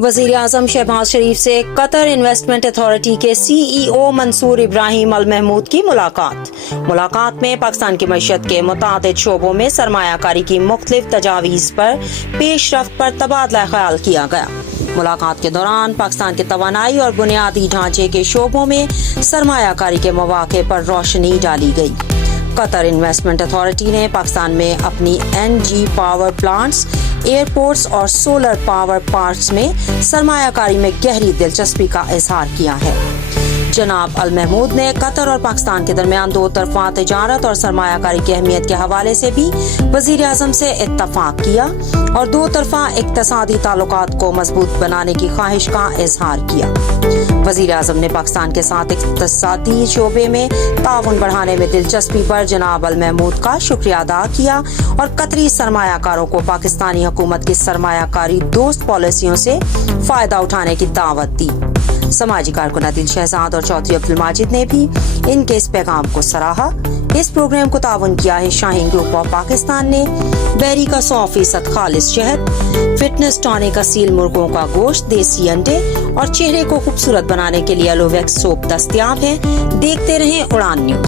वजीर आजम शहबाज शरीफ से Qatar investment authority के CEO मंसूर इब्राहिम अल महमूद की मुलाकात में पाकिस्तान की मईशत के मुतादिद शोबों में सरमायाकारी की मुख्तलिफ तजावीज़ पर पेशरफ्त पर तबादला ख्याल किया गया। मुलाकात के दौरान पाकिस्तान के तवानाई और बुनियादी ढांचे के शोबों में सरमायाकारी के मौक़े पर रोशनी डाली गई। कतर इन्वेस्टमेंट अथॉरिटी ने पाकिस्तान में अपनी NG पावर प्लांट्स, एयरपोर्ट्स और सोलर पावर पार्क्स में सरमायाकारी में गहरी दिलचस्पी का इजहार किया है। जनाब अल महमूद ने कतर और पाकिस्तान के दरमियान दो तरफा तिजारत और सरमायाकारी की अहमियत के हवाले से भी वजीर आजम से इत्तफाक किया और दो तरफा इक्तसादी ताल्लुकात को मजबूत बनाने की ख्वाहिश का इजहार किया। वजीर आजम ने पाकिस्तान के साथ इक्तसादी शोबे में ताउन बढ़ाने में दिलचस्पी पर जनाब अल महमूद का शुक्रिया अदा किया और कतरी सरमायाकारों को पाकिस्तानी हुकूमत की सरमायाकारी दोस्त पॉलिसियों से फायदा उठाने की दावत दी। समाजी कारकुन आदिल शहजाद और चौधरी अब्दुल माजिद ने भी इनके इस पैगाम को सराहा। इस प्रोग्राम को ताउन किया है शाहीन ग्रुप ऑफ पाकिस्तान ने। बैरी का 100% खालिस शहद, फिटनेस टॉनिक असील मुर्गों का गोश्त, देसी अंडे और चेहरे को खूबसूरत बनाने के लिए एलोवेक्स सोप दस्तयाब है। देखते रहें उड़ान न्यूज।